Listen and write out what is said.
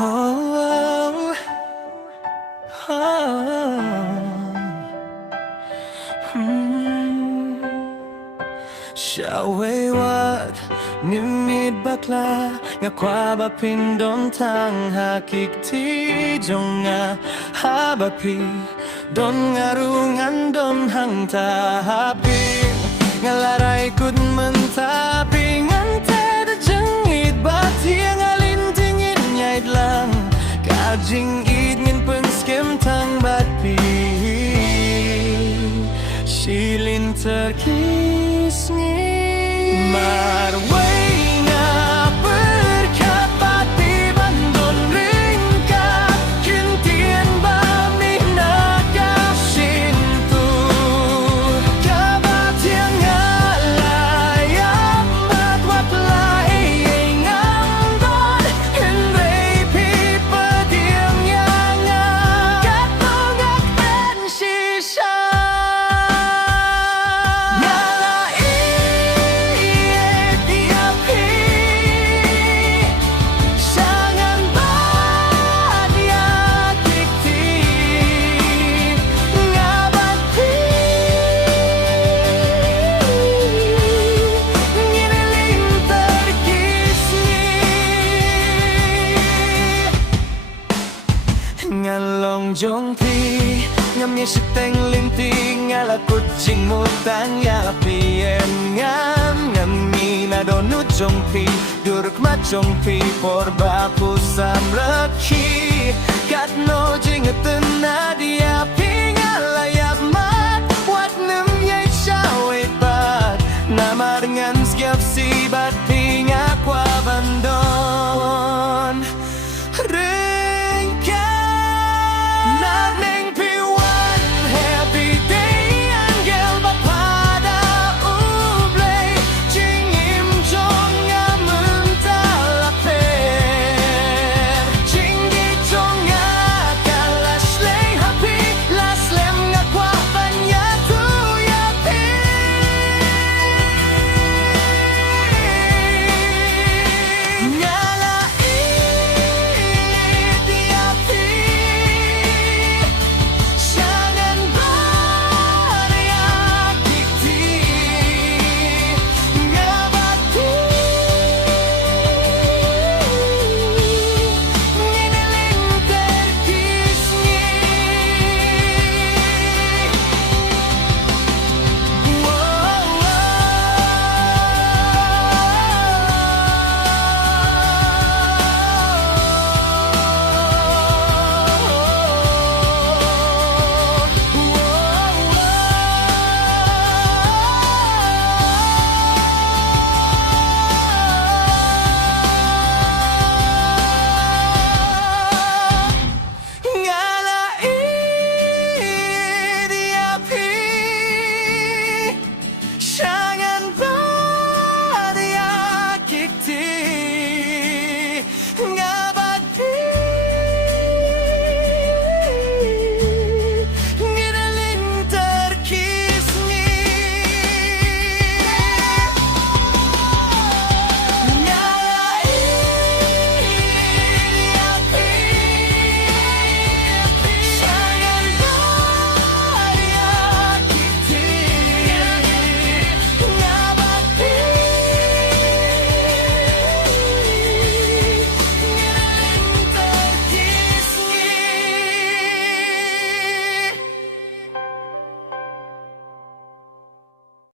Oh, oh, Syawaiwat nimit bakla nga kwa ba pindon tang hakikti jong nga habapi don ngarungan don hang tahapin nga laray kud mentaping ante da jengit batiang alin tingin nyaid lang kajing id ngin penskem tang batpi silin terkis ngin marway nga berkapat di bandon ringkat kintian ba minakasin tu kabat yang alayam matwat laing andon henry pipa diang yang katungak ben sisa ngalong jong pi ngam ye siteng linting ala kucing mutang ya pien ngam mina donu jong pi duruk ma jong pi por bapu samlaki kat no jing tena dia ping ala